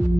Hello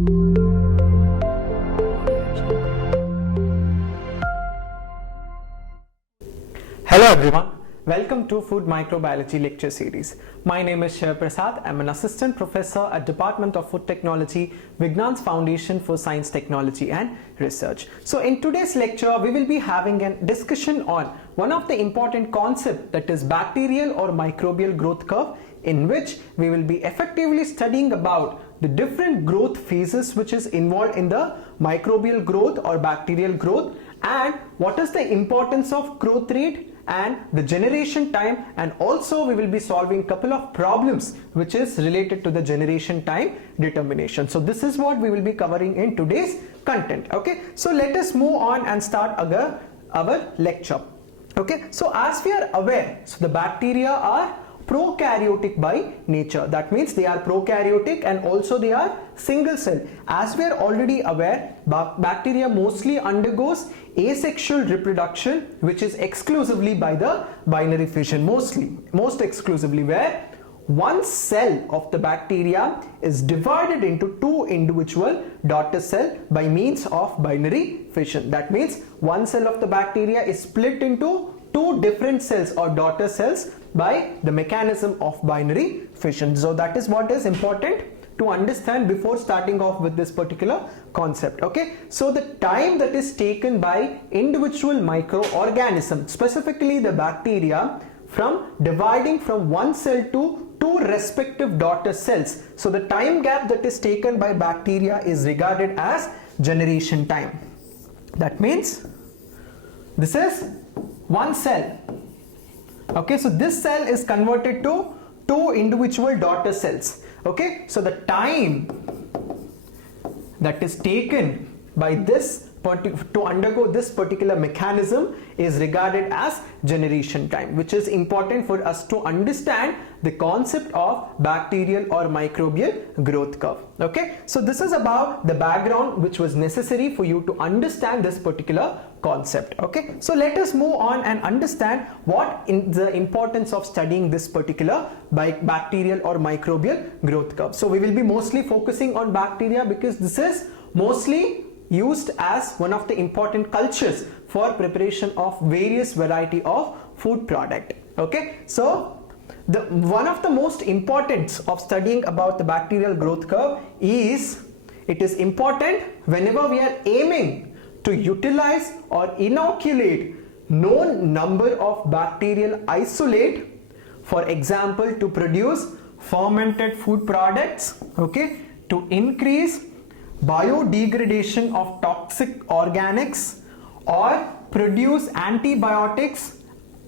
everyone, welcome to Food Microbiology lecture series. My name is Shiv Prasad. I'm an assistant professor at Department of Food Technology, Vignan's Foundation for Science, Technology and Research. So in today's lecture, we will be having a discussion on one of the important concepts, that is bacterial or microbial growth curve, in which we will be effectively studying about the different growth phases which is involved in the microbial growth or bacterial growth, and what is the importance of growth rate and the generation time, and also we will be solving couple of problems which is related to the generation time determination. So this is what we will be covering in today's content. Okay, so let us move on and start our lecture. Okay, so as we are aware, so the bacteria are prokaryotic by nature. That means they are prokaryotic and also they are single cell. As we are already aware, bacteria mostly undergoes asexual reproduction, which is exclusively by the binary fission, most exclusively, where one cell of the bacteria is divided into two individual daughter cell by means of binary fission. That means one cell of the bacteria is split into two different cells or daughter cells by the mechanism of binary fission. So that is what is important to understand before starting off with this particular concept. Okay, so the time that is taken by individual microorganism, specifically the bacteria, from dividing from one cell to two respective daughter cells, so the time gap that is taken by bacteria is regarded as generation time. That means this is one cell. Okay, so this cell is converted to two individual daughter cells. Okay, so the time that is taken by this to undergo this particular mechanism is regarded as generation time, which is important for us to understand the concept of bacterial or microbial growth curve. Okay, so this is about the background which was necessary for you to understand this particular concept. Okay, so let us move on and understand what in the importance of studying this particular bacterial or microbial growth curve. So we will be mostly focusing on bacteria because this is mostly used as one of the important cultures for preparation of various variety of food product. Okay, so one of the most importance of studying about the bacterial growth curve is it is important whenever we are aiming to utilize or inoculate known number of bacterial isolate, for example to produce fermented food products, okay, to increase biodegradation of toxic organics, or produce antibiotics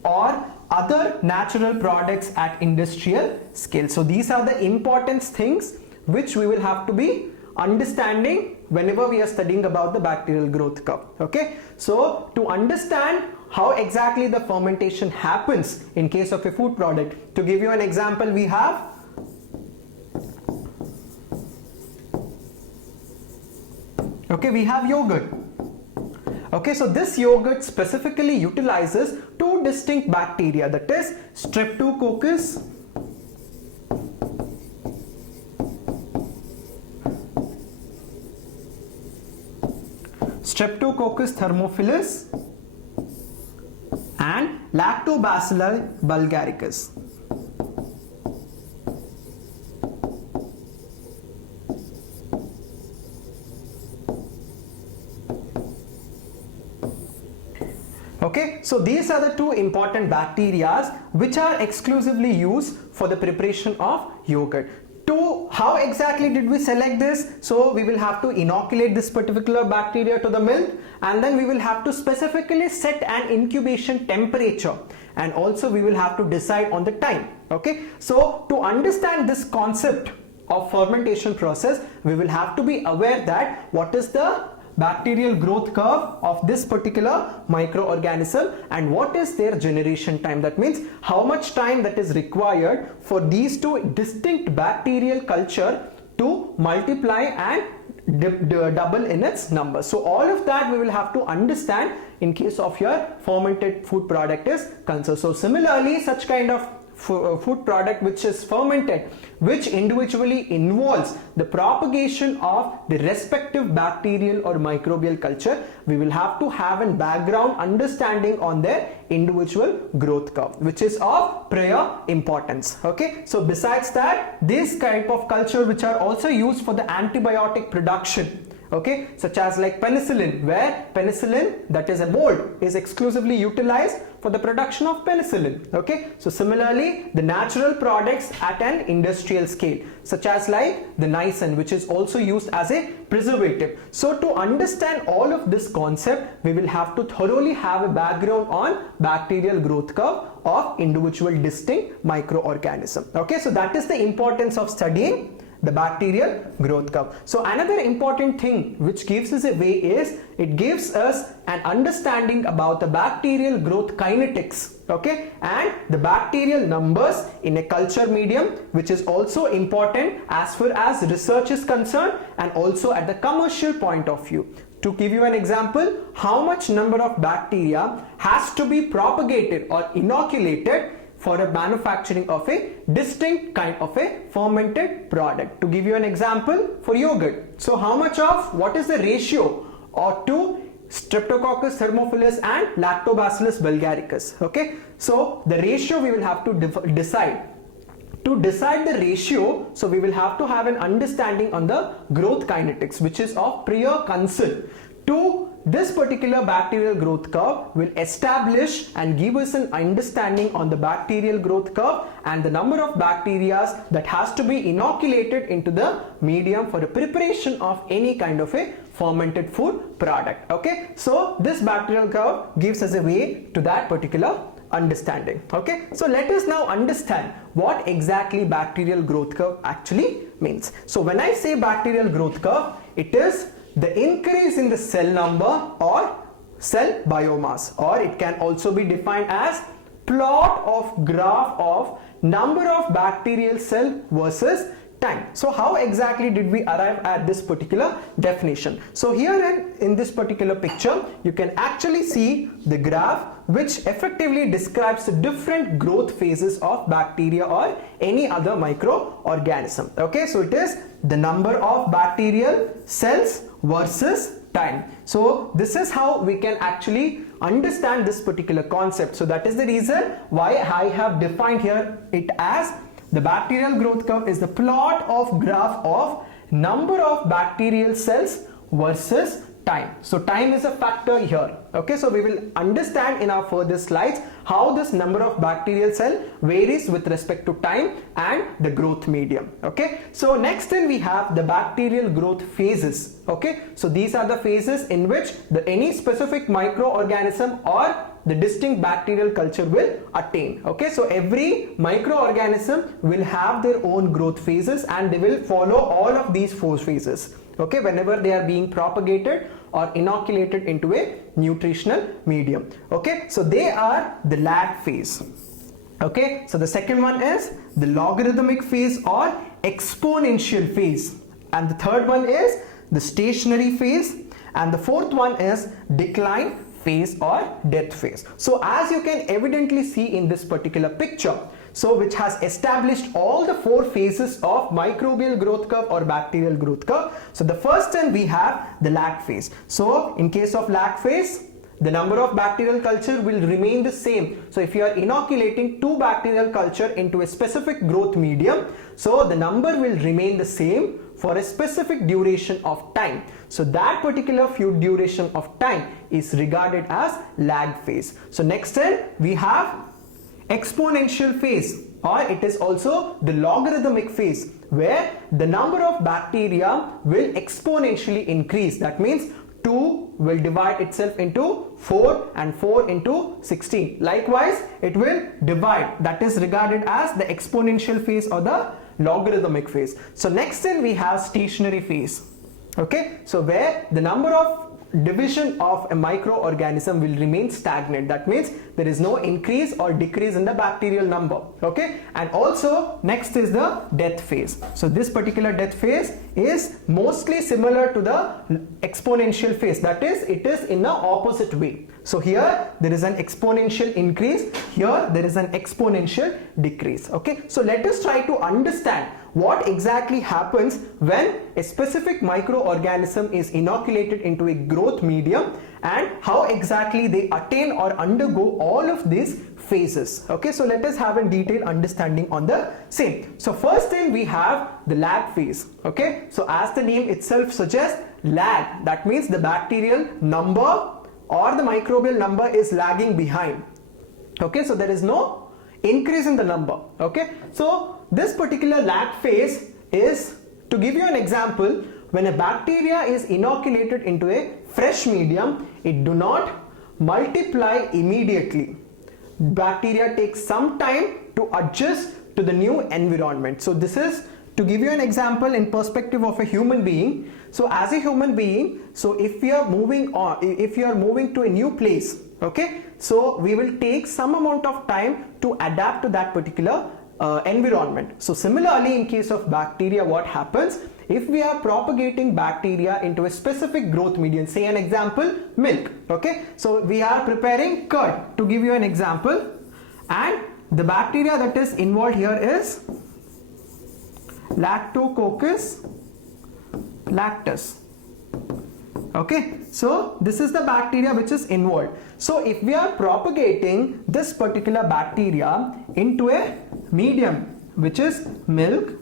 or other natural products at industrial scale. So these are the important things which we will have to be understanding whenever we are studying about the bacterial growth curve. Okay, so to understand how exactly the fermentation happens in case of a food product, to give you an example, we have yogurt. Okay, so this yogurt specifically utilizes two distinct bacteria, that is Streptococcus thermophilus and Lactobacillus bulgaricus. Okay, so these are the two important bacteria which are exclusively used for the preparation of yogurt. How exactly did we select this? So we will have to inoculate this particular bacteria to the milk, and then we will have to specifically set an incubation temperature, and also we will have to decide on the time. Okay, so to understand this concept of fermentation process, we will have to be aware that what is the bacterial growth curve of this particular microorganism and what is their generation time. That means how much time that is required for these two distinct bacterial culture to multiply and double in its number. So all of that we will have to understand in case of your fermented food product is concerned. So similarly, such kind of food product which is fermented, which individually involves the propagation of the respective bacterial or microbial culture, we will have to have a background understanding on their individual growth curve, which is of prior importance. Okay, so besides that, this type of culture which are also used for the antibiotic production, okay, such as like penicillin, where penicillin, that is a mold, is exclusively utilized for the production of penicillin. Okay, so similarly the natural products at an industrial scale, such as like the niacin, which is also used as a preservative. So to understand all of this concept, we will have to thoroughly have a background on bacterial growth curve of individual distinct microorganism. Okay, so that is the importance of studying the bacterial growth curve. So another important thing which gives us a way is, it gives us an understanding about the bacterial growth kinetics, okay, and the bacterial numbers in a culture medium, which is also important as far as research is concerned and also at the commercial point of view. To give you an example, how much number of bacteria has to be propagated or inoculated for a manufacturing of a distinct kind of a fermented product. To give you an example, for yogurt, so how much of, what is the ratio or to Streptococcus thermophilus and Lactobacillus bulgaricus? Okay, so the ratio we will have to decide. To decide the ratio, so we will have to have an understanding on the growth kinetics, which is of prior concern. To this particular bacterial growth curve will establish and give us an understanding on the bacterial growth curve and the number of bacteria that has to be inoculated into the medium for the preparation of any kind of a fermented food product. Okay, so this bacterial curve gives us a way to that particular understanding. Okay, so let us now understand what exactly bacterial growth curve actually means. So when I say bacterial growth curve, it is the increase in the cell number or cell biomass, or it can also be defined as plot of graph of number of bacterial cell versus time. So how exactly did we arrive at this particular definition? So here in this particular picture, you can actually see the graph which effectively describes the different growth phases of bacteria or any other microorganism. Okay, so it is the number of bacterial cells versus time. So this is how we can actually understand this particular concept. So that is the reason why I have defined here it as the bacterial growth curve is the plot of graph of number of bacterial cells versus time. So time is a factor here. Okay, so we will understand in our further slides how this number of bacterial cell varies with respect to time and the growth medium. Okay, so next then we have the bacterial growth phases. Okay, so these are the phases in which any specific microorganism or the distinct bacterial culture will attain. Okay, so every microorganism will have their own growth phases and they will follow all of these 4 phases. Okay, whenever they are being propagated or inoculated into a nutritional medium. Okay, so they are the lag phase. Okay, so the second one is the logarithmic phase or exponential phase, and the third one is the stationary phase, and the fourth one is decline phase or death phase. So as you can evidently see in this particular picture, so which has established all the 4 phases of microbial growth curve or bacterial growth curve. So the first one we have the lag phase. So in case of lag phase, the number of bacterial culture will remain the same. So if you are inoculating 2 bacterial culture into a specific growth medium, so the number will remain the same for a specific duration of time. So that particular duration of time is regarded as lag phase. So next then we have exponential phase, or it is also the logarithmic phase, where the number of bacteria will exponentially increase. That means 2 will divide itself into 4 and 4 into 16. Likewise, it will divide. That is regarded as the exponential phase or the logarithmic phase. So next then we have stationary phase. Okay, so where the number of division of a microorganism will remain stagnant. That means there is no increase or decrease in the bacterial number. Okay, and also next is the death phase. So this particular death phase is mostly similar to the exponential phase, that is, it is in the opposite way. So here there is an exponential increase, here there is an exponential decrease. Okay, so let us try to understand what exactly happens when a specific microorganism is inoculated into a growth medium and how exactly they attain or undergo all of these phases. Okay, so let us have a detailed understanding on the same. So first thing, we have the lag phase. Okay, so as the name itself suggests, lag, that means the bacterial number or the microbial number is lagging behind. Okay, so there is no increase in the number. Okay, so this particular lag phase is, to give you an example, when a bacteria is inoculated into a fresh medium, it do not multiply immediately. Bacteria takes some time to adjust to the new environment. So this is to give you an example in perspective of a human being. So as a human being, so if we are moving on, if you are moving to a new place, okay, so we will take some amount of time to adapt to that particular environment. So similarly, in case of bacteria, what happens if we are propagating bacteria into a specific growth medium? Say an example, milk. Okay, so we are preparing curd, to give you an example, and the bacteria that is involved here is Lactococcus lactis. Okay, so this is the bacteria which is involved. So if we are propagating this particular bacteria into a medium which is milk,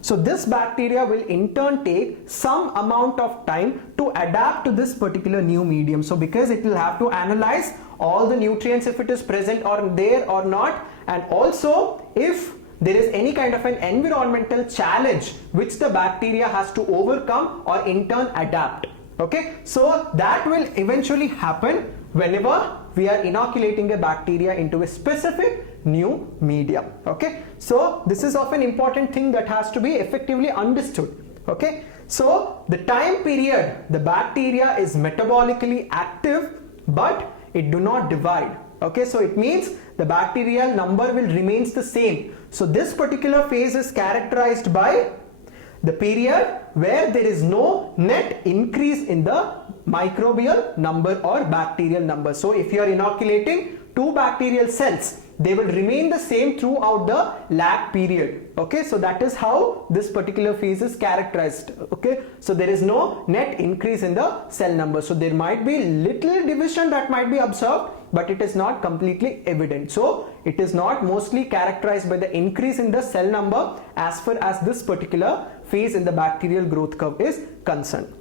so this bacteria will in turn take some amount of time to adapt to this particular new medium. So because it will have to analyze all the nutrients, if it is present or there or not, and also if there is any kind of an environmental challenge which the bacteria has to overcome or in turn adapt. Okay, so that will eventually happen whenever we are inoculating a bacteria into a specific new medium. Okay, so this is of an important thing that has to be effectively understood. Okay, so the time period the bacteria is metabolically active but it do not divide. Okay, so it means the bacterial number will remains the same. So this particular phase is characterized by the period where there is no net increase in the microbial number or bacterial number. So if you are inoculating two bacterial cells, they will remain the same throughout the lag period. Okay, so that is how this particular phase is characterized. Okay, so there is no net increase in the cell number. So there might be little division that might be observed, but it is not completely evident. So it is not mostly characterized by the increase in the cell number as far as this particular phase in the bacterial growth curve is concerned.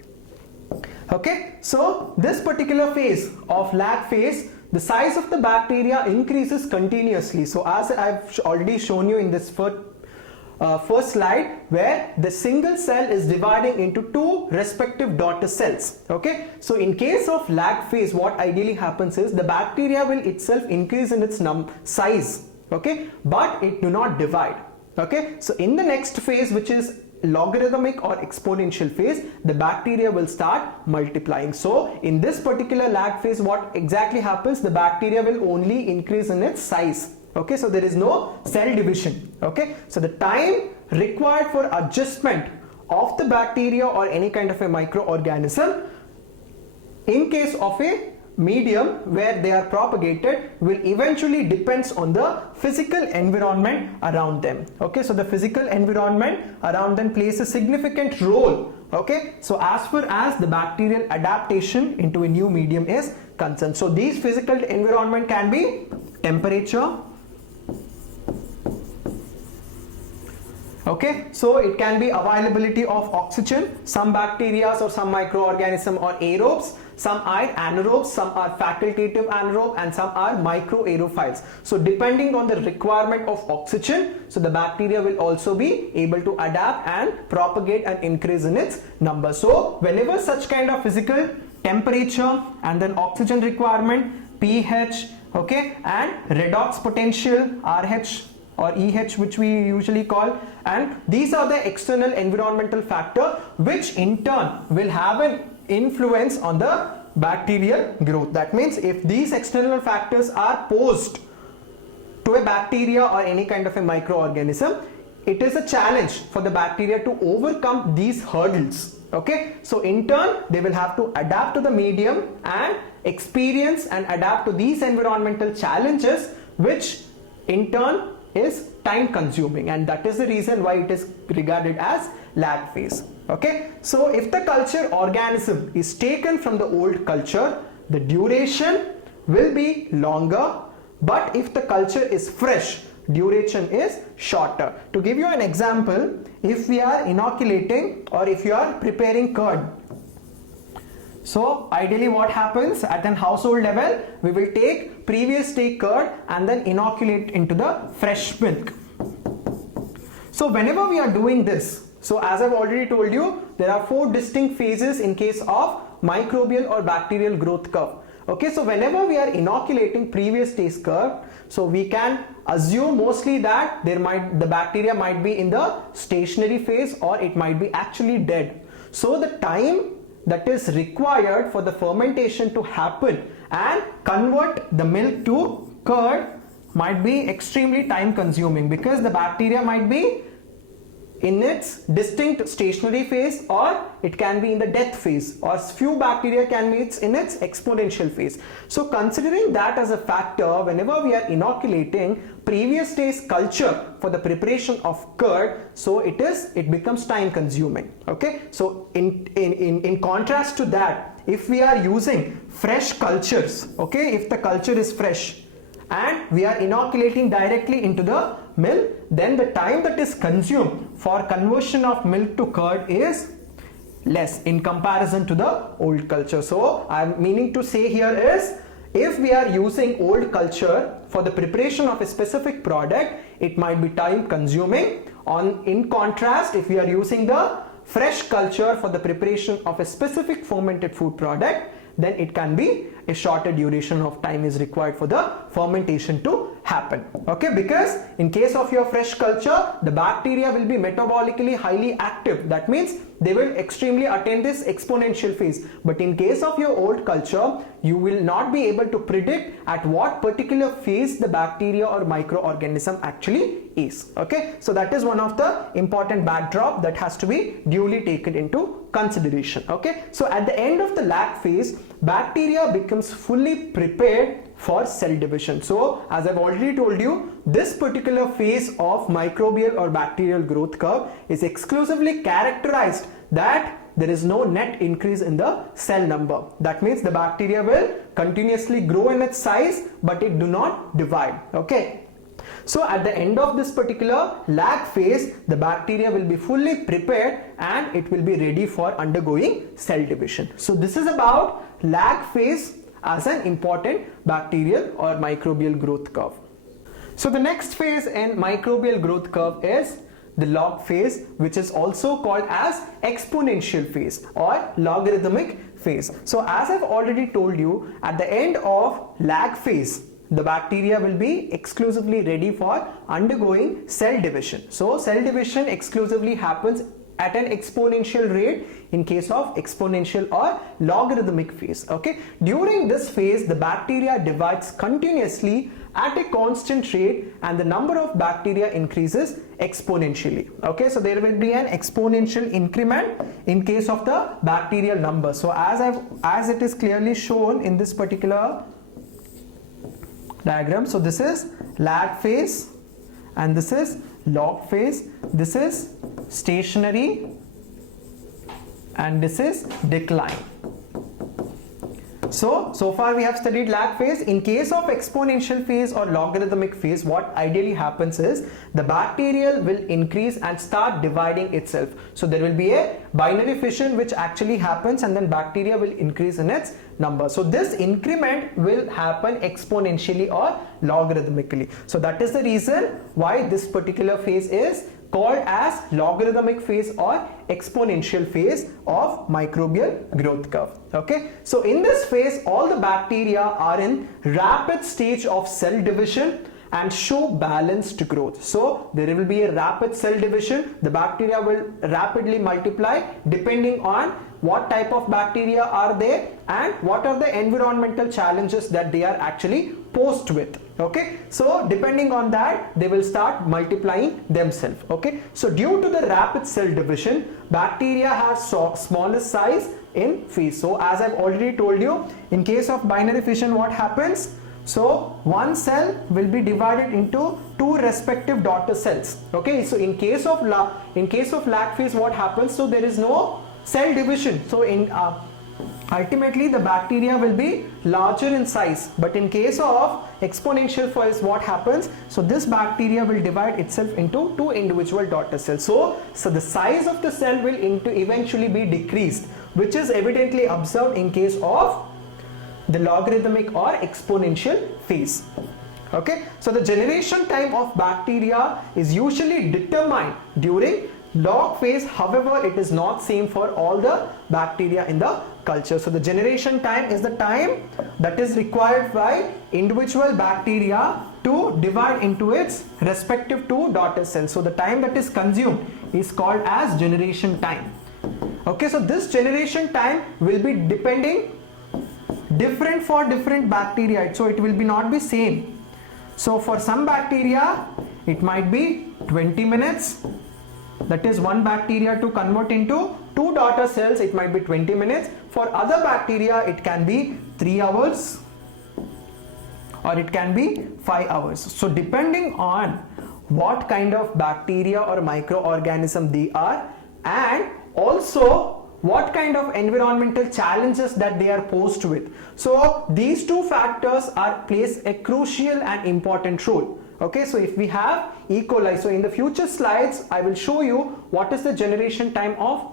Okay, so this particular phase of lag phase, the size of the bacteria increases continuously. So as I've already shown you in this first slide, where the single cell is dividing into two respective daughter cells. Okay, so in case of lag phase, what ideally happens is the bacteria will itself increase in its size, okay, but it do not divide. Okay, so in the next phase, which is logarithmic or exponential phase, the bacteria will start multiplying. So in this particular lag phase, what exactly happens? The bacteria will only increase in its size. Okay, so there is no cell division. Okay, so the time required for adjustment of the bacteria or any kind of a microorganism in case of a medium where they are propagated will eventually depends on the physical environment around them. Okay, so the physical environment around them plays a significant role. Okay, so as far as the bacterial adaptation into a new medium is concerned, so these physical environment can be temperature. Okay, so it can be availability of oxygen. Some bacteria or some microorganism are aerobes, some are anaerobes, some are facultative anaerobe, and some are microaerophiles. So depending on the requirement of oxygen, so the bacteria will also be able to adapt and propagate and increase in its number. So whenever such kind of physical temperature and then oxygen requirement, pH, okay, and redox potential, RH or EH, which we usually call, and these are the external environmental factor which in turn will have an influence on the bacterial growth. That means if these external factors are posed to a bacteria or any kind of a microorganism, it is a challenge for the bacteria to overcome these hurdles. Okay, so in turn they will have to adapt to the medium and experience and adapt to these environmental challenges, which in turn is time consuming, and that is the reason why it is regarded as lag phase. Okay, so if the culture organism is taken from the old culture, the duration will be longer, but if the culture is fresh, duration is shorter. To give you an example, if we are inoculating or if you are preparing curd, so ideally what happens at an household level, we will take previous day curd and then inoculate into the fresh milk. So whenever we are doing this, so as I've already told you, there are 4 distinct phases in case of microbial or bacterial growth curve. Okay, so whenever we are inoculating previous day's curd, so we can assume mostly that the bacteria might be in the stationary phase or it might be actually dead. So the time that is required for the fermentation to happen and convert the milk to curd might be extremely time consuming, because the bacteria might be in its distinct stationary phase or it can be in the death phase, or few bacteria can be in its exponential phase. So considering that as a factor, whenever we are inoculating previous day's culture for the preparation of curd, so it becomes time consuming. Okay, so in contrast to that, if we are using fresh cultures, okay, if the culture is fresh and we are inoculating directly into the milk, then the time that is consumed for conversion of milk to curd is less in comparison to the old culture. So I'm meaning to say here is, if we are using old culture for the preparation of a specific product, it might be time consuming. In contrast, if we are using the fresh culture for the preparation of a specific fermented food product, then it can be a shorter duration of time is required for the fermentation to happen. Okay, because in case of your fresh culture, the bacteria will be metabolically highly active. That means they will extremely attain this exponential phase. But in case of your old culture, you will not be able to predict at what particular phase the bacteria or microorganism actually is. Okay, so that is one of the important backdrop that has to be duly taken into consideration. Okay, so at the end of the lag phase, bacteria becomes fully prepared for cell division. So as I've already told you, this particular phase of microbial or bacterial growth curve is exclusively characterized that there is no net increase in the cell number. That means the bacteria will continuously grow in its size, but it do not divide. Okay, so at the end of this particular lag phase, the bacteria will be fully prepared and it will be ready for undergoing cell division. So this is about lag phase as an important bacterial or microbial growth curve. So the next phase in microbial growth curve is the log phase, which is also called as exponential phase or logarithmic phase. So as I've already told you, at the end of lag phase, the bacteria will be exclusively ready for undergoing cell division. So cell division exclusively happens at an exponential rate in case of exponential or logarithmic phase. Okay, during this phase, the bacteria divides continuously at a constant rate and the number of bacteria increases exponentially. Okay, so there will be an exponential increment in case of the bacterial number. So as it is clearly shown in this particular diagram, so this is lag phase and this is log phase, this is stationary and this is decline. So far we have studied lag phase. In case of exponential phase or logarithmic phase, what ideally happens is the bacterial will increase and start dividing itself. So there will be a binary fission which actually happens and then bacteria will increase in its number. So this increment will happen exponentially or logarithmically. So that is the reason why this particular phase is called as logarithmic phase or exponential phase of microbial growth curve. Okay, so in this phase all the bacteria are in rapid stage of cell division and show balanced growth. So there will be a rapid cell division. The bacteria will rapidly multiply depending on what type of bacteria are there and what are the environmental challenges that they are actually posed with. Okay, so depending on that they will start multiplying themselves. Okay, so due to the rapid cell division, bacteria have smallest size in phase. So as I've already told you, in case of binary fission, what happens? So one cell will be divided into two respective daughter cells. Okay, so in case of lag phase, what happens? So there is no cell division. So ultimately the bacteria will be larger in size, but in case of exponential phase, what happens? So this bacteria will divide itself into two individual daughter cells. So the size of the cell will eventually be decreased, which is evidently observed in case of the logarithmic or exponential phase. Okay, so the generation time of bacteria is usually determined during log phase. However, it is not same for all the bacteria in the culture. So the generation time is the time that is required by individual bacteria to divide into its respective two daughter cells. So the time that is consumed is called as generation time. Okay, so this generation time will be different for different bacteria, so it will not be same. So for some bacteria it might be 20 minutes, that is one bacteria to convert into two daughter cells, it might be 20 minutes. For other bacteria it can be 3 hours or it can be 5 hours. So depending on what kind of bacteria or microorganism they are, and also what kind of environmental challenges that they are posed with. So these two factors plays a crucial and important role. Okay, so if we have E. coli, so in the future slides I will show you what is the generation time of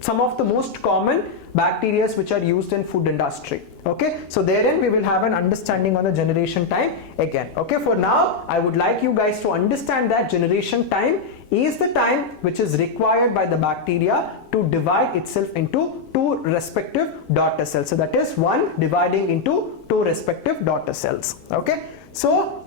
some of the most common bacteria which are used in food industry. Okay, so therein we will have an understanding on the generation time again. Okay, for now I would like you guys to understand that generation time is the time which is required by the bacteria to divide itself into two respective daughter cells. So that is one dividing into two respective daughter cells. Okay, so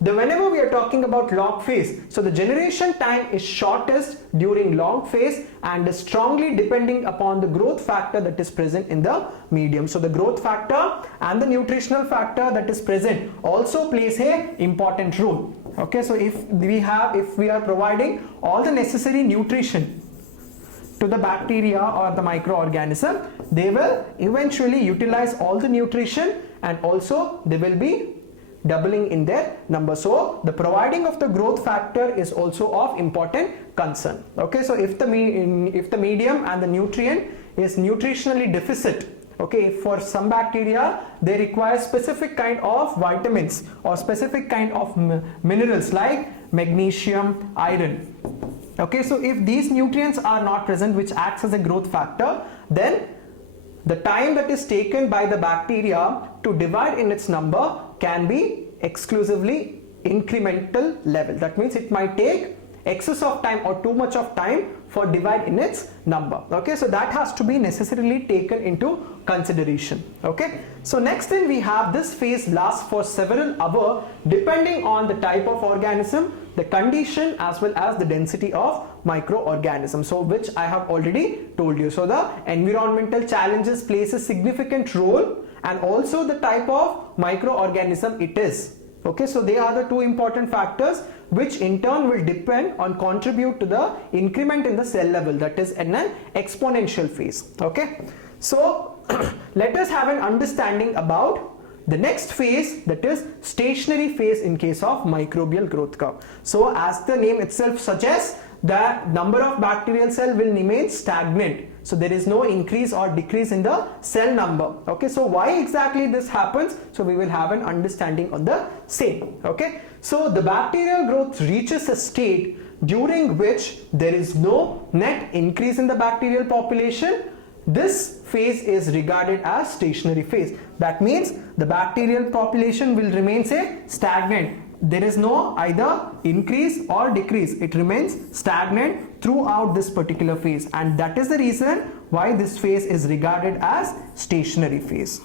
whenever we are talking about log phase, so the generation time is shortest during log phase and is strongly depending upon the growth factor that is present in the medium. So the growth factor and the nutritional factor that is present also plays a important role. Okay, so if we are providing all the necessary nutrition to the bacteria or the microorganism, they will eventually utilize all the nutrition and also they will be doubling in their number. So the providing of the growth factor is also of important concern. Okay, so if the medium and the nutrient is nutritionally deficit, okay, for some bacteria they require specific kind of vitamins or specific kind of minerals like magnesium, iron. Okay, so if these nutrients are not present which acts as a growth factor, then the time that is taken by the bacteria to divide in its number can be exclusively incremental level. That means it might take excess of time or too much of time for divide in its number. Okay, so that has to be necessarily taken into consideration. Okay, so next thing we have, this phase lasts for several hours depending on the type of organism, the condition as well as the density of microorganism, so which I have already told you. So the environmental challenges plays a significant role and also the type of microorganism it is. Okay, so they are the two important factors which in turn will depend on contribute to the increment in the cell level, that is in an exponential phase. Okay, so let us have an understanding about the next phase, that is stationary phase in case of microbial growth curve. So as the name itself suggests, the number of bacterial cell will remain stagnant. So there is no increase or decrease in the cell number. Okay, so why exactly this happens? So we will have an understanding on the same. Okay, so the bacterial growth reaches a state during which there is no net increase in the bacterial population. This phase is regarded as stationary phase. That means the bacterial population will remain stagnant. There is no either increase or decrease. It remains stagnant throughout this particular phase, and that is the reason why this phase is regarded as stationary phase.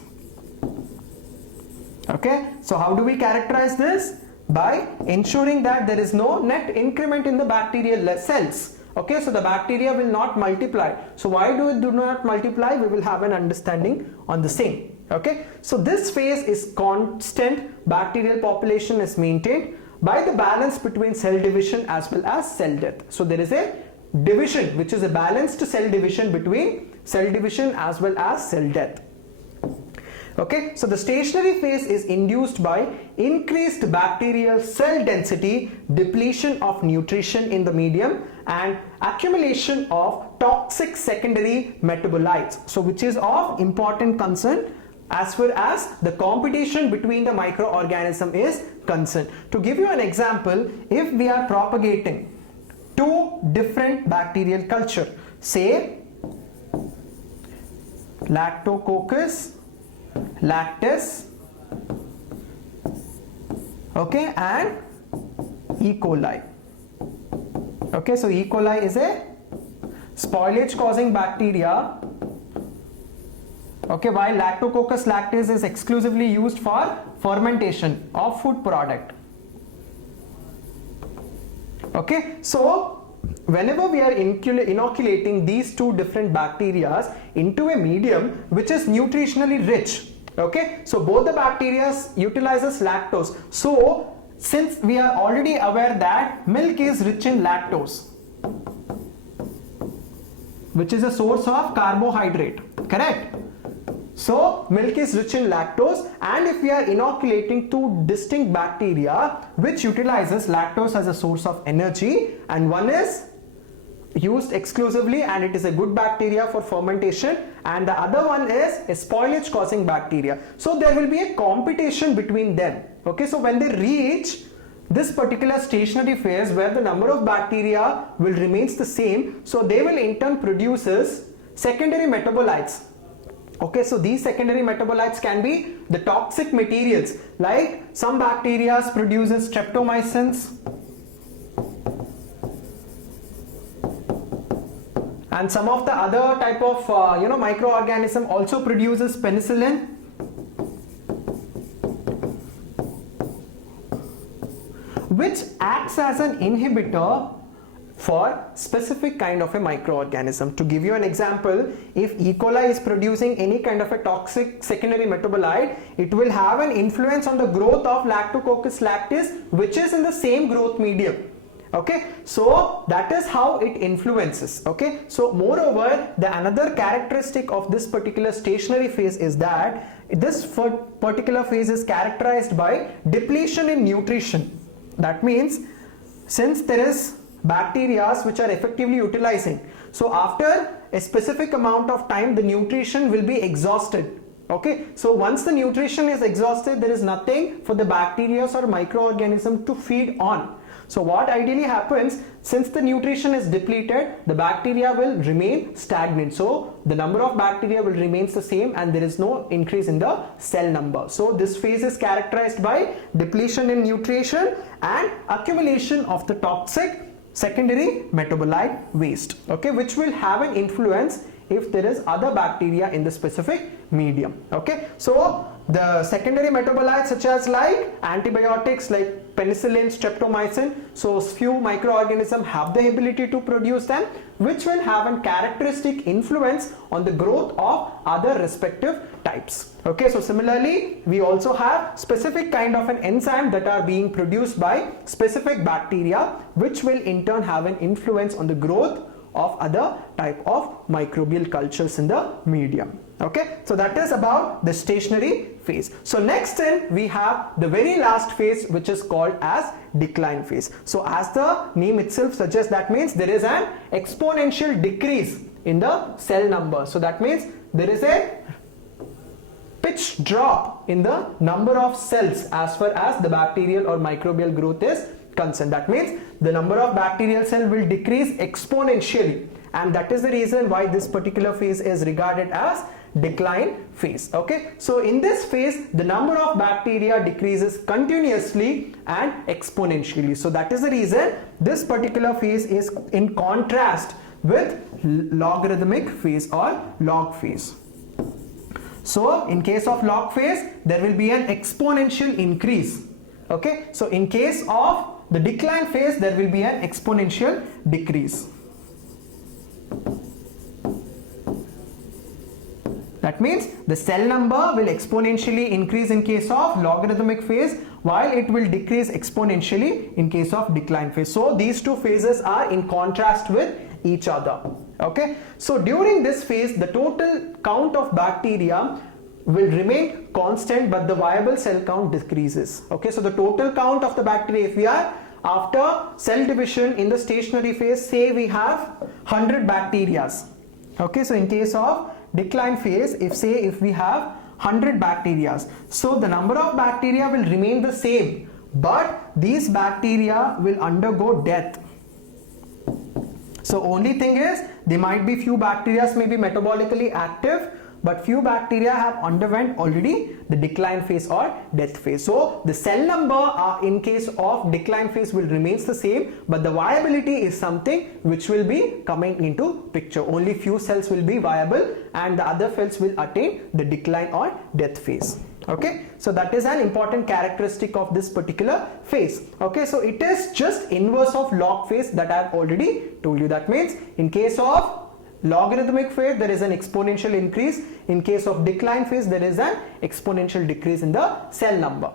Okay, so how do we characterize this? by ensuring that there is no net increment in the bacterial cells. Okay, so the bacteria will not multiply. So why do it do not multiply? We will have an understanding on the same. Okay, so this phase is constant. Bacterial population is maintained by the balance between cell division as well as cell death. So there is a division, which is a balanced cell division between cell division as well as cell death. Okay, so the stationary phase is induced by increased bacterial cell density, depletion of nutrition in the medium, and accumulation of toxic secondary metabolites. So which is of important concern as far as the competition between the microorganism is concerned. To give you an example, if we are propagating two different bacterial culture, say Lactococcus lactis, okay, and E. coli. Okay, so E. coli is a spoilage causing bacteria, okay, while Lactococcus lactis is exclusively used for fermentation of food product. Okay, so whenever we are inoculating these two different bacteria into a medium which is nutritionally rich, okay, so both the bacteria utilizes lactose. So since we are already aware that milk is rich in lactose, which is a source of carbohydrate, correct? So milk is rich in lactose, and if we are inoculating two distinct bacteria which utilizes lactose as a source of energy, and one is used exclusively and it is a good bacteria for fermentation, and the other one is a spoilage causing bacteria, so there will be a competition between them. Okay, so when they reach this particular stationary phase where the number of bacteria will remains the same, so they will in turn produces secondary metabolites. Okay, so these secondary metabolites can be the toxic materials, like some bacteria produces streptomycins, and some of the other type of microorganism also produces penicillin, which acts as an inhibitor for specific kind of a microorganism. To give you an example, if E. coli is producing any kind of a toxic secondary metabolite, it will have an influence on the growth of Lactococcus lactis, which is in the same growth medium. Okay, so that is how it influences. Okay, so moreover, the another characteristic of this particular stationary phase is that this particular phase is characterized by depletion in nutrition. That means since there is bacteria which are effectively utilizing, so after a specific amount of time the nutrition will be exhausted. Okay, so once the nutrition is exhausted, there is nothing for the bacteria or microorganism to feed on. So what ideally happens, since the nutrition is depleted, the bacteria will remain stagnant. So the number of bacteria will remain the same and there is no increase in the cell number. So this phase is characterized by depletion in nutrition and accumulation of the toxic secondary metabolite waste, okay, which will have an influence if there is other bacteria in the specific medium. Okay, so the secondary metabolites such as like antibiotics like penicillin, streptomycin, so few microorganisms have the ability to produce them, which will have a characteristic influence on the growth of other respective types. Okay, so similarly we also have specific kind of an enzyme that are being produced by specific bacteria, which will in turn have an influence on the growth of other type of microbial cultures in the medium. Okay, so that is about the stationary phase. So next then we have the very last phase, which is called as decline phase. So as the name itself suggests, that means there is an exponential decrease in the cell number. So that means there is a pitch drop in the number of cells as far as the bacterial or microbial growth is concerned. That means the number of bacterial cell will decrease exponentially, and that is the reason why this particular phase is regarded as decline phase. Okay, so in this phase the number of bacteria decreases continuously and exponentially. So that is the reason this particular phase is in contrast with logarithmic phase or log phase. So in case of log phase, there will be an exponential increase. Okay, so in case of the decline phase, there will be an exponential decrease. That means the cell number will exponentially increase in case of logarithmic phase, while it will decrease exponentially in case of decline phase. So these two phases are in contrast with each other. Okay, so during this phase, the total count of bacteria will remain constant, but the viable cell count decreases. Okay, so the total count of the bacteria, if we are after cell division in the stationary phase, say we have 100 bacteria. Okay, so in case of decline phase, if we have 100 bacteria, so the number of bacteria will remain the same, but these bacteria will undergo death. So only thing is, there might be few bacteria may be metabolically active, but few bacteria have underwent already the decline phase or death phase. So the cell number in case of decline phase will remains the same, but the viability is something which will be coming into picture. Only few cells will be viable and the other cells will attain the decline or death phase. Okay, so that is an important characteristic of this particular phase. Okay, so it is just inverse of log phase that I have already told you. That means in case of logarithmic phase, there is an exponential increase. In case of decline phase, there is an exponential decrease in the cell number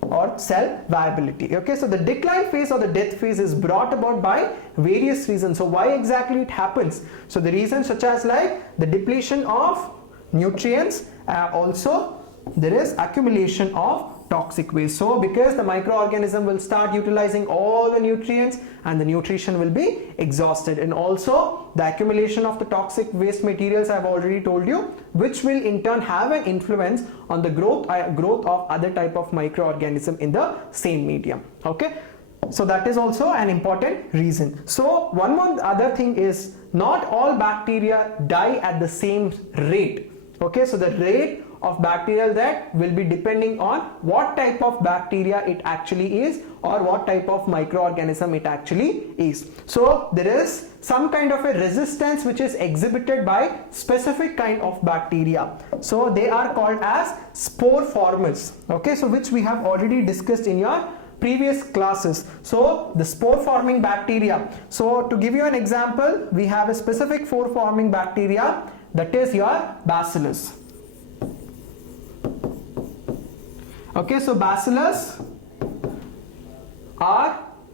or cell viability. Okay, so the decline phase or the death phase is brought about by various reasons. So why exactly it happens? So the reasons such as like the depletion of nutrients, also there is accumulation of toxic waste. So because the microorganism will start utilizing all the nutrients and the nutrition will be exhausted, and also the accumulation of the toxic waste materials I have already told you, which will in turn have an influence on the growth of other type of microorganism in the same medium. Okay, so that is also an important reason. So one more other thing is, not all bacteria die at the same rate. Okay, so the rate of bacterial death will be depending on what type of bacteria it actually is or what type of microorganism it actually is. So there is some kind of a resistance which is exhibited by specific kind of bacteria. So they are called as spore formers. Okay, so which we have already discussed in your previous classes. So the spore forming bacteria. So to give you an example, we have a specific spore forming bacteria, that is your bacillus. Okay, so bacillus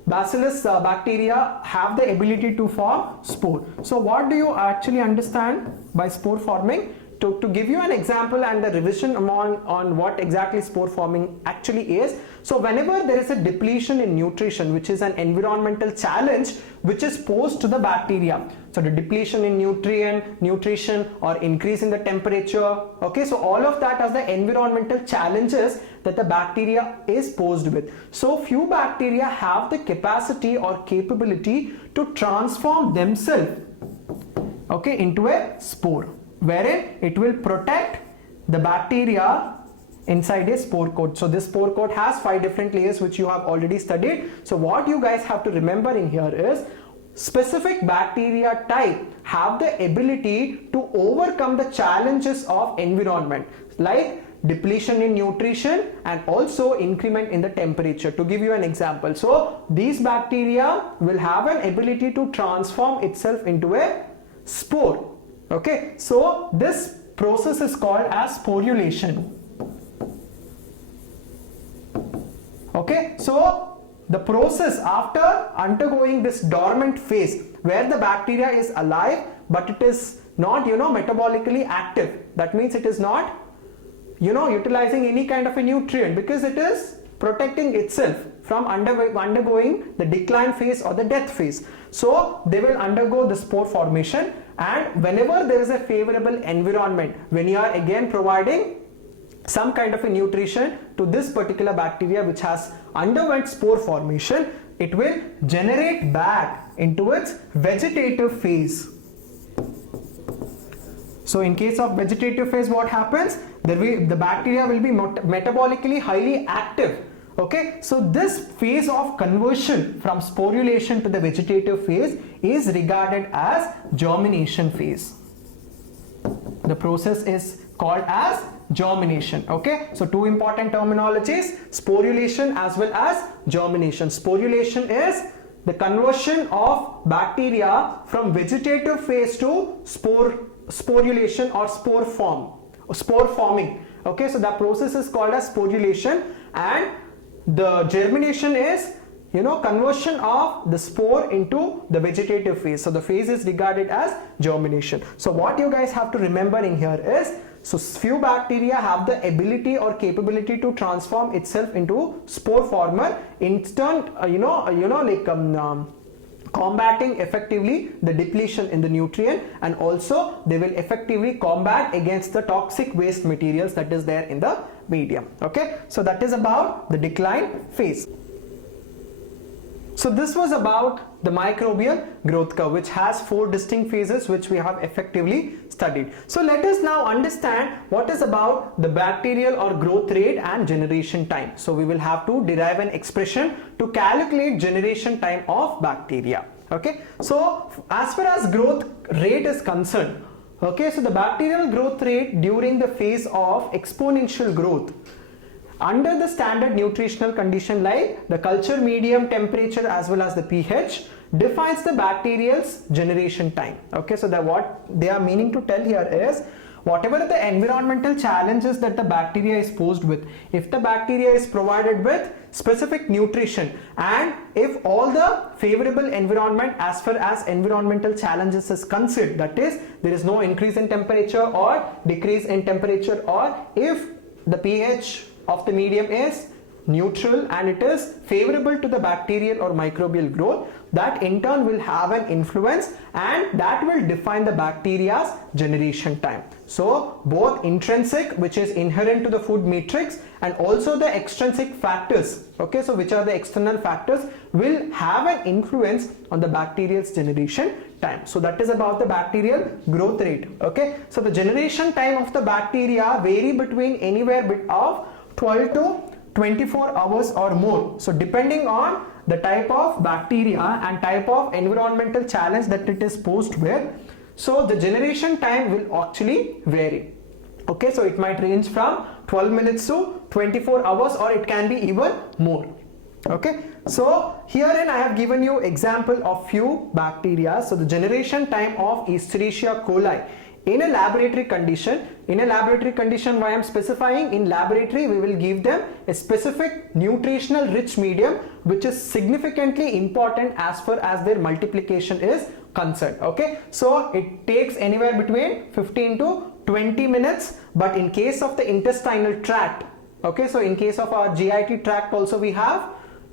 bacteria have the ability to form spore. So what do you actually understand by spore forming? To give you an example and the revision on what exactly spore forming actually is. So whenever there is a depletion in nutrition, which is an environmental challenge which is posed to the bacteria, so the depletion in nutrition or increase in the temperature, okay, so all of that are the environmental challenges that the bacteria is posed with. So few bacteria have the capacity or capability to transform themselves, okay, into a spore, wherein it will protect the bacteria inside a spore coat. So this spore coat has 5 different layers which you have already studied. So what you guys have to remember in here is, specific bacteria type have the ability to overcome the challenges of environment, like depletion in nutrition and also increment in the temperature. To give you an example, so these bacteria will have an ability to transform itself into a spore. Okay, so this process is called as sporulation. Okay, so the process after undergoing this dormant phase where the bacteria is alive but it is not metabolically active, that means it is not utilizing any kind of a nutrient because it is protecting itself from undergoing the decline phase or the death phase. So they will undergo the spore formation, and whenever there is a favorable environment, when you are again providing some kind of a nutrition to this particular bacteria which has underwent spore formation, it will generate back into its vegetative phase. So in case of vegetative phase, what happens? The bacteria will be metabolically highly active. Okay, so this phase of conversion from sporulation to the vegetative phase is regarded as germination phase. The process is called as germination. Okay, so two important terminologies, sporulation as well as germination. Sporulation is the conversion of bacteria from vegetative phase to sporulation or spore forming. Okay, so the process is called as sporulation, and the germination is conversion of the spore into the vegetative phase. So the phase is regarded as germination. So what you guys have to remember in here is, so few bacteria have the ability or capability to transform itself into spore former, instant combating effectively the depletion in the nutrient, and also they will effectively combat against the toxic waste materials that is there in the medium. Okay, so that is about the decline phase. So this was about the microbial growth curve, which has 4 distinct phases which we have effectively studied. So let us now understand what is about the bacterial or growth rate and generation time. So we will have to derive an expression to calculate generation time of bacteria. Okay, so as far as growth rate is concerned, okay, so the bacterial growth rate during the phase of exponential growth under the standard nutritional condition like the culture medium temperature as well as the pH defines the bacterial's generation time. Okay, so that what they are meaning to tell here is, whatever the environmental challenges that the bacteria is posed with, if the bacteria is provided with specific nutrition, and if all the favorable environment as far as environmental challenges is considered, that is there is no increase in temperature or decrease in temperature, or if the pH of the medium is neutral and it is favorable to the bacterial or microbial growth, that in turn will have an influence and that will define the bacteria's generation time. So both intrinsic, which is inherent to the food matrix, and also the extrinsic factors, okay, so which are the external factors, will have an influence on the bacterial's generation time. So that is about the bacterial growth rate. Okay, so the generation time of the bacteria vary between anywhere of 12 to 24 hours or more. So depending on the type of bacteria and type of environmental challenge that it is posed with, so the generation time will actually vary. Okay, so it might range from 12 minutes to 24 hours, or it can be even more. Okay, so herein I have given you example of few bacteria. So the generation time of Escherichia coli in a laboratory condition, why I am specifying in laboratory, we will give them a specific nutritional rich medium which is significantly important as far as their multiplication is concerned. Okay, so it takes anywhere between 15 to 20 minutes, but in case of the intestinal tract, okay, so in case of our GIT tract also we have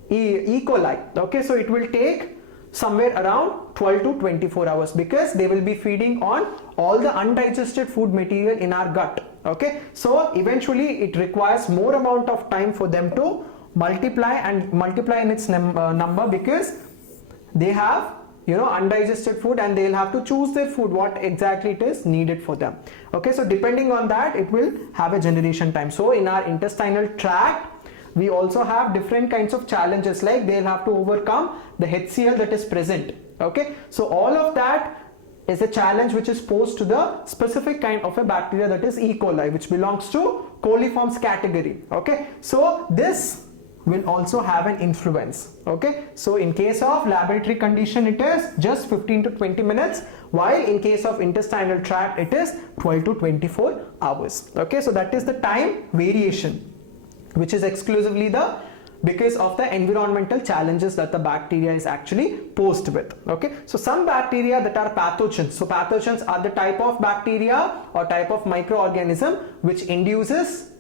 E. coli, okay, so it will take somewhere around 12 to 24 hours because they will be feeding on all the undigested food material in our gut. Okay, so eventually it requires more amount of time for them to multiply in its number, because they have undigested food and they'll have to choose their food what exactly it is needed for them. Okay, so depending on that it will have a generation time. So in our intestinal tract we also have different kinds of challenges, like they'll have to overcome the HCl that is present. Okay, so all of that is a challenge which is posed to the specific kind of a bacteria, that is E. coli, which belongs to coliforms category. Okay, so this will also have an influence. Okay, so in case of laboratory condition it is just 15 to 20 minutes, while in case of intestinal tract it is 12 to 24 hours. Okay, so that is the time variation, which is exclusively because of the environmental challenges that the bacteria is actually posed with. Okay, so some bacteria that are pathogens. So pathogens are the type of bacteria or type of microorganism which induces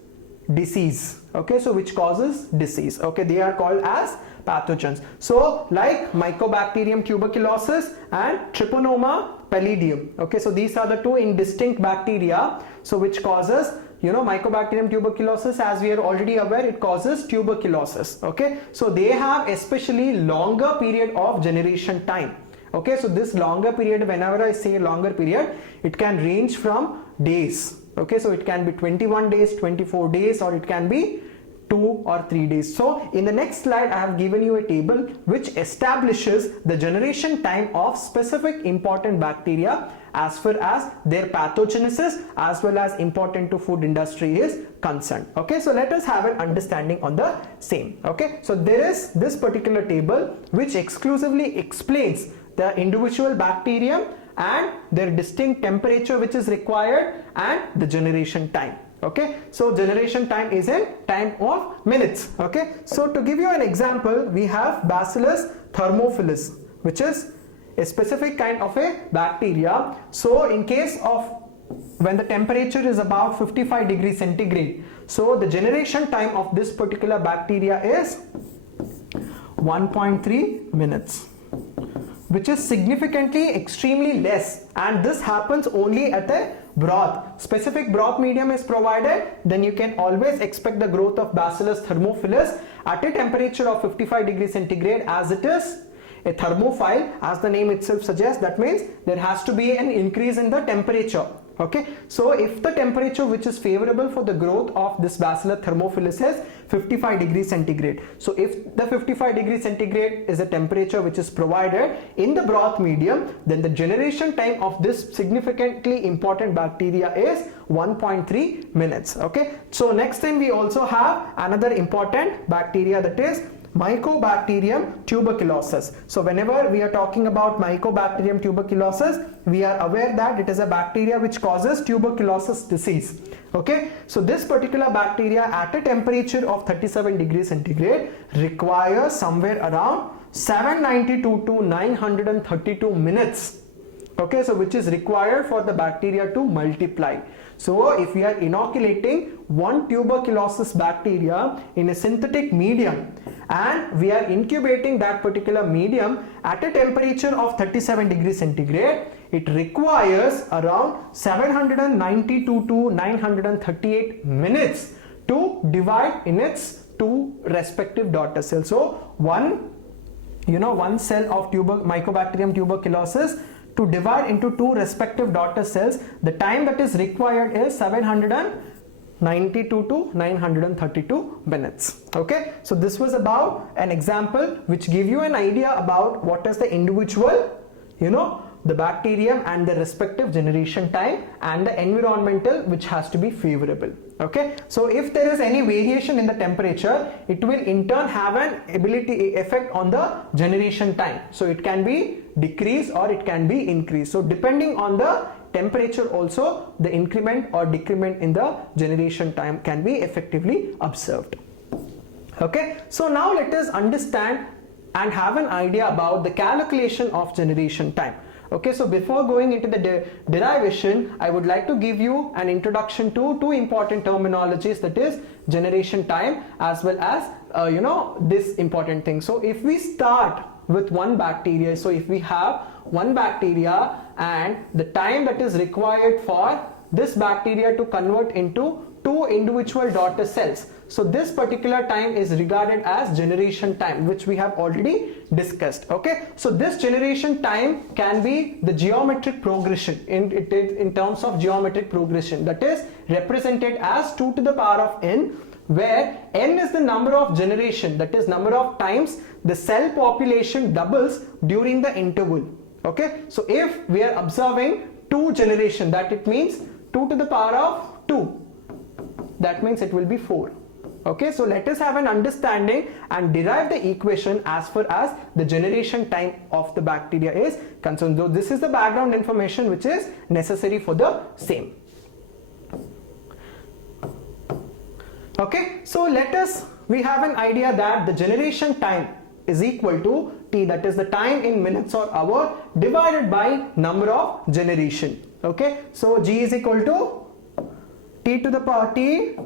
disease. Okay, so which causes disease. Okay, they are called as pathogens. So like Mycobacterium tuberculosis and Treponema pallidum. Okay, so these are the two distinct bacteria, so which causes Mycobacterium tuberculosis, as we are already aware, it causes tuberculosis. Okay, so they have especially longer period of generation time. Okay, so this longer period, whenever I say longer period, it can range from days. Okay, so it can be 21 days, 24 days, or it can be 2 or 3 days. So in the next slide I have given you a table which establishes the generation time of specific important bacteria as far as their pathogenesis as well as important to food industry is concerned. Okay, so let us have an understanding on the same. Okay, so there is this particular table which exclusively explains the individual bacterium and their distinct temperature which is required and the generation time. Okay, so generation time is in time of minutes. Okay, so to give you an example, we have Bacillus thermophilus, which is a specific kind of a bacteria. So in case of when the temperature is about 55 degrees centigrade, so the generation time of this particular bacteria is 1.3 minutes, which is significantly extremely less, and this happens only at a broth. Specific broth medium is provided, then you can always expect the growth of Bacillus thermophilus at a temperature of 55 degrees centigrade, as it is a thermophile, as the name itself suggests. That means there has to be an increase in the temperature. Okay, so if the temperature which is favorable for the growth of this Bacillus thermophilus is 55 degrees centigrade, so if the 55 degrees centigrade is a temperature which is provided in the broth medium, then the generation time of this significantly important bacteria is 1.3 minutes. Okay, so next time we also have another important bacteria, that is Mycobacterium tuberculosis. So whenever we are talking about Mycobacterium tuberculosis, we are aware that it is a bacteria which causes tuberculosis disease. Okay, so this particular bacteria at a temperature of 37 degrees centigrade requires somewhere around 792 to 932 minutes. Okay, so which is required for the bacteria to multiply. So if we are inoculating one tuberculosis bacteria in a synthetic medium and we are incubating that particular medium at a temperature of 37 degrees centigrade, it requires around 792 to 938 minutes to divide in its two respective daughter cells. So one cell of Mycobacterium tuberculosis to divide into two respective daughter cells, the time that is required is 792 to 932 minutes. Okay, so this was about an example which give you an idea about what is the individual, the bacterium and the respective generation time and the environmental which has to be favorable. Okay, so if there is any variation in the temperature, it will in turn have an effect on the generation time. So it can be decrease or it can be increase. So depending on the temperature also, the increment or decrement in the generation time can be effectively observed. Okay, so now let us understand and have an idea about the calculation of generation time. Okay, so before going into the derivation, I would like to give you an introduction to two important terminologies, that is generation time as well as this important thing. So if we start with one bacteria, so if we have one bacteria and the time that is required for this bacteria to convert into two individual daughter cells, so this particular time is regarded as generation time, which we have already discussed. Okay, so this generation time can be the geometric progression in terms of geometric progression, that is represented as 2 to the power of n, where n is the number of generation, that is number of times the cell population doubles during the interval. Okay, so if we are observing 2 generation, that it means 2 to the power of 2, that means it will be 4. Okay, so let us have an understanding and derive the equation as far as the generation time of the bacteria is concerned. So this is the background information which is necessary for the same. Okay, so we have an idea that the generation time is equal to T, that is the time in minutes or hour, divided by number of generation. Okay, so G is equal to T to the power T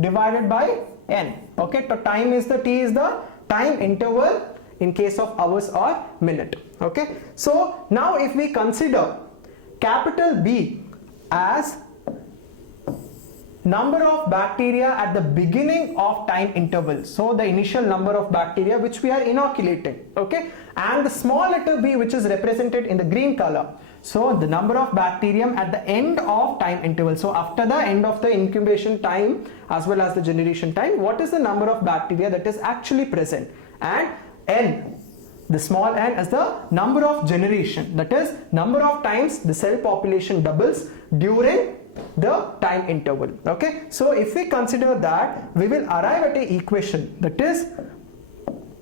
divided by n. Okay, so time is the T is the time interval in case of hours or minute. Okay, so now if we consider capital B as number of bacteria at the beginning of time interval, so the initial number of bacteria which we are inoculating, okay, and the small letter b which is represented in the green color, so the number of bacterium at the end of time interval. So after the end of the incubation time as well as the generation time, what is the number of bacteria that is actually present, and n, the small n as the number of generation, that is number of times the cell population doubles during the time interval. Okay, so if we consider that, we will arrive at a equation that is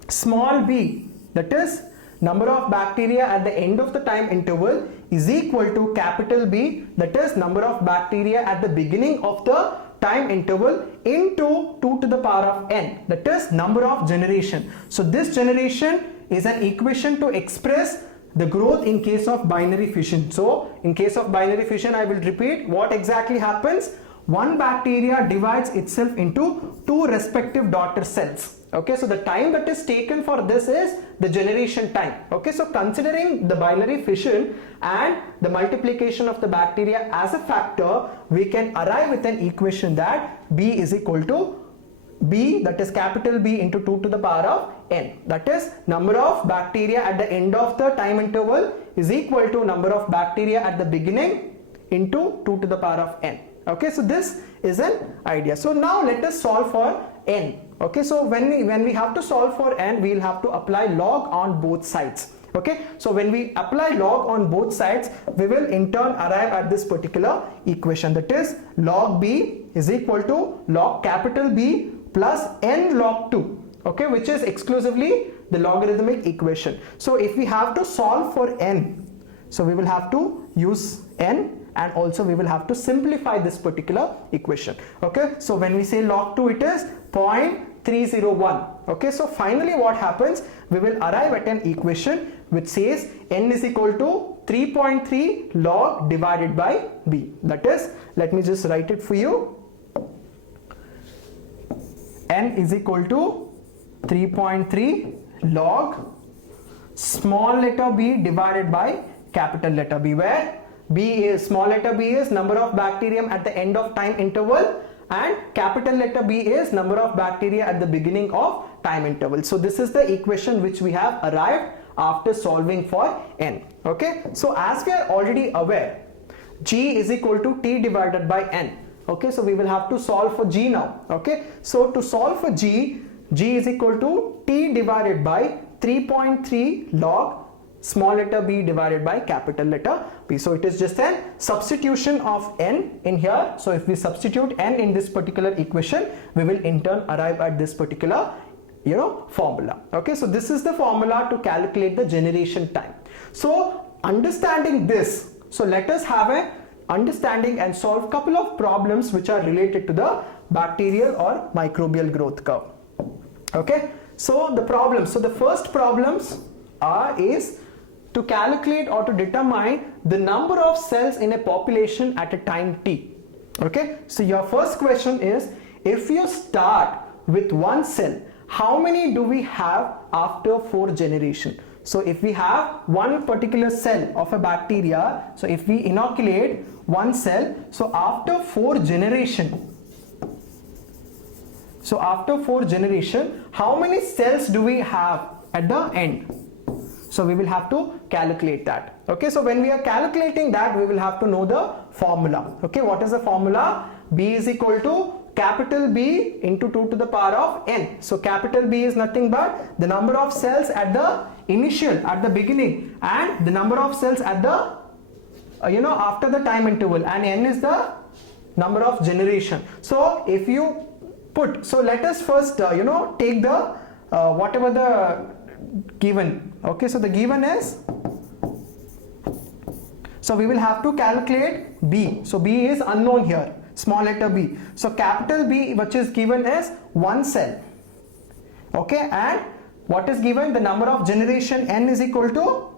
small b, that is number of bacteria at the end of the time interval, is equal to capital B, that is number of bacteria at the beginning of the time interval, into 2 to the power of n, that is number of generation. So this generation is an equation to express the growth in case of binary fission. So in case of binary fission, I will repeat what exactly happens. One bacteria divides itself into 2 respective daughter cells. Okay, so the time that is taken for this is the generation time. Okay, so considering the binary fission and the multiplication of the bacteria as a factor, we can arrive with an equation that B is equal to B, that is capital B, into 2 to the power of n, that is number of bacteria at the end of the time interval is equal to number of bacteria at the beginning into 2 to the power of n. Okay, so this is an idea. So now let us solve for n. Okay, so when we have to solve for n, we will have to apply log on both sides. Okay, so when we apply log on both sides, we will in turn arrive at this particular equation, that is log b is equal to log capital B plus n log 2, okay, which is exclusively the logarithmic equation. So if we have to solve for n, so we will have to use n, and also we will have to simplify this particular equation. Okay, so when we say log 2, it is 0.301. Okay, so finally what happens, we will arrive at an equation which says n is equal to 3.3 log divided by b, that is, let me just write it for you, n is equal to 3.3 log small letter b divided by capital letter B, where B is, small letter b is number of bacterium at the end of time interval and capital letter B is number of bacteria at the beginning of time interval. So this is the equation which we have arrived after solving for n. Okay, so as we are already aware, G is equal to T divided by n. Okay, so we will have to solve for G now. Okay, so to solve for G, G is equal to T divided by 3.3 log small letter b divided by capital letter B. So it is just a substitution of n in here. So if we substitute n in this particular equation, we will in turn arrive at this particular formula. Okay, so this is the formula to calculate the generation time. So understanding this, so let us have a understanding and solve couple of problems which are related to the bacterial or microbial growth curve. Okay, so the problems, so the first problems is to calculate or to determine the number of cells in a population at a time t. Okay, so your first question is, if you start with one cell, how many do we have after 4 generation? So if we have one particular cell of a bacteria, so if we inoculate one cell, so after 4 generation, how many cells do we have at the end? So we will have to calculate that. Okay, so when we are calculating that, we will have to know the formula. Okay, what is the formula? B is equal to capital B into 2 to the power of n. So capital B is nothing but the number of cells at the initial, at the beginning, and the number of cells at the after the time interval, and n is the number of generation. So if you put, so let us first take the whatever the given. Okay, so the given is, so we will have to calculate B. So B is unknown here, small letter b. So capital B, which is given as 1 cell. Okay, and what is given? The number of generation n is equal to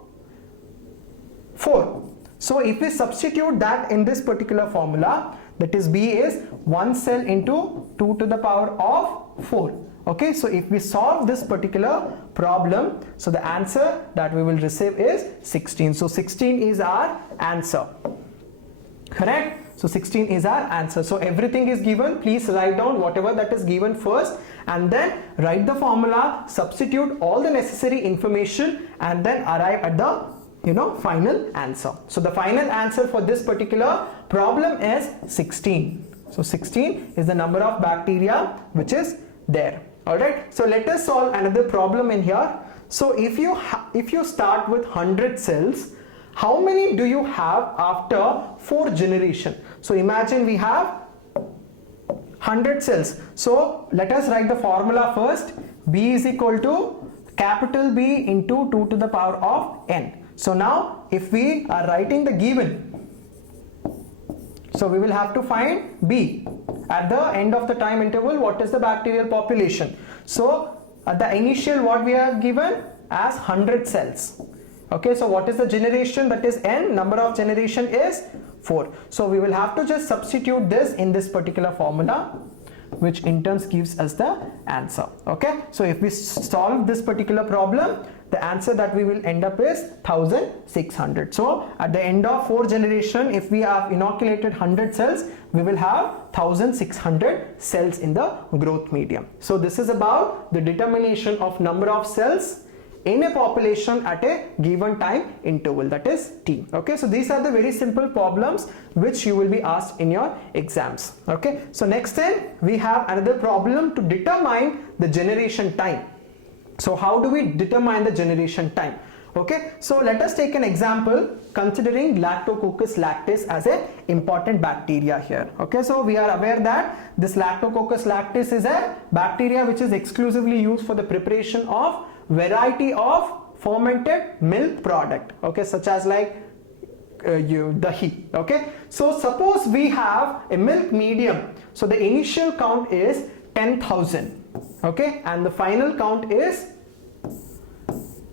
4. So if we substitute that in this particular formula, that is B is 1 cell into 2 to the power of 4. Okay, so if we solve this particular problem, so the answer that we will receive is 16. So 16 is our answer. Correct? So 16 is our answer. So everything is given. Please write down whatever that is given first, and then write the formula, substitute all the necessary information, and then arrive at the final answer. So the final answer for this particular problem is 16. So 16 is the number of bacteria which is there. Alright, so let us solve another problem in here. So if you start with 100 cells, how many do you have after 4 generation? So imagine we have 100 cells. So let us write the formula first. B is equal to capital B into 2 to the power of n. So now if we are writing the given, so we will have to find B. At the end of the time interval, what is the bacterial population? So at the initial, what we have given as 100 cells. Okay, so what is the generation? That is n. Number of generation is 4. So we will have to just substitute this in this particular formula, which in turn gives us the answer. Okay, so if we solve this particular problem, the answer that we will end up is 1600. So at the end of 4 generation, if we have inoculated 100 cells, we will have 1600 cells in the growth medium. So this is about the determination of number of cells in a population at a given time interval, that is t. Okay, so these are the very simple problems which you will be asked in your exams. Okay, so next then we have another problem to determine the generation time. So how do we determine the generation time? Okay, so let us take an example considering Lactococcus lactis as an important bacteria here. Okay, so we are aware that this Lactococcus lactis is a bacteria which is exclusively used for the preparation of variety of fermented milk product. Okay, such as like dahi. Okay, so suppose we have a milk medium. So the initial count is 10,000. Okay, and the final count is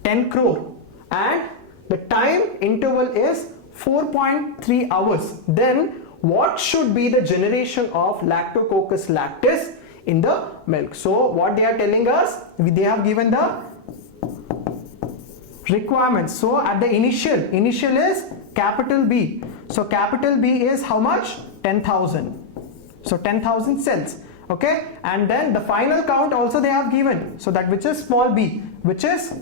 10 crore, and the time interval is 4.3 hours. Then what should be the generation of Lactococcus lactis in the milk? So what they are telling us, they have given the requirements. So at the initial is capital B. So capital B is how much? 10,000. So 10,000 cells. Okay, and then the final count also they have given, so that which is small b, which is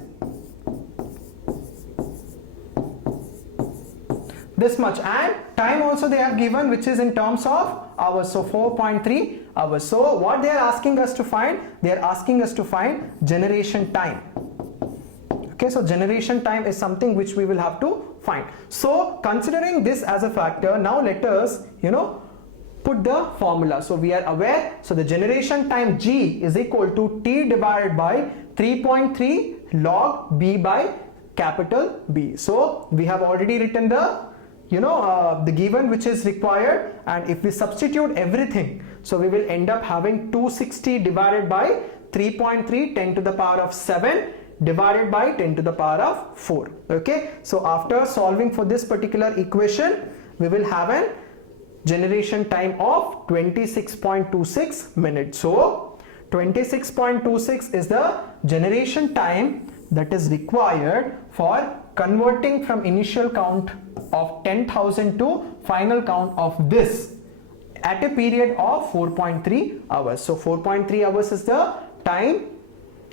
this much, and time also they have given, which is in terms of hours, so 4.3 hours. So what they are asking us to find, they are asking us to find generation time. Okay, so generation time is something which we will have to find. So considering this as a factor, now let us put the formula. So we are aware, so the generation time G is equal to T divided by 3.3 log B by capital B. So we have already written the the given which is required, and if we substitute everything, so we will end up having 260 divided by 3.3 10 to the power of 7 divided by 10 to the power of 4. Okay, so after solving for this particular equation, we will have an generation time of 26.26 minutes. So 26.26 is the generation time that is required for converting from initial count of 10,000 to final count of this at a period of 4.3 hours. So 4.3 hours is the time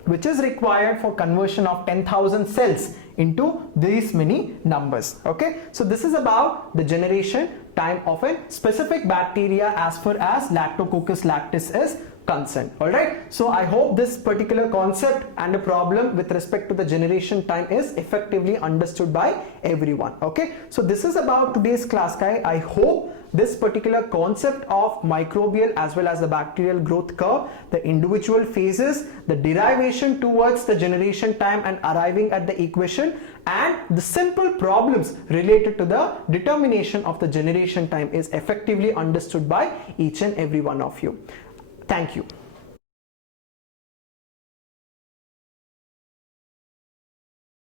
which is required for conversion of 10,000 cells into these many numbers. Okay, so this is about the generation time of a specific bacteria as far as Lactococcus lactis is concerned. Alright, so I hope this particular concept and the problem with respect to the generation time is effectively understood by everyone. Okay, so this is about today's class, guys. I hope this particular concept of microbial as well as the bacterial growth curve, the individual phases, the derivation towards the generation time and arriving at the equation, and the simple problems related to the determination of the generation time is effectively understood by each and every one of you. Thank you.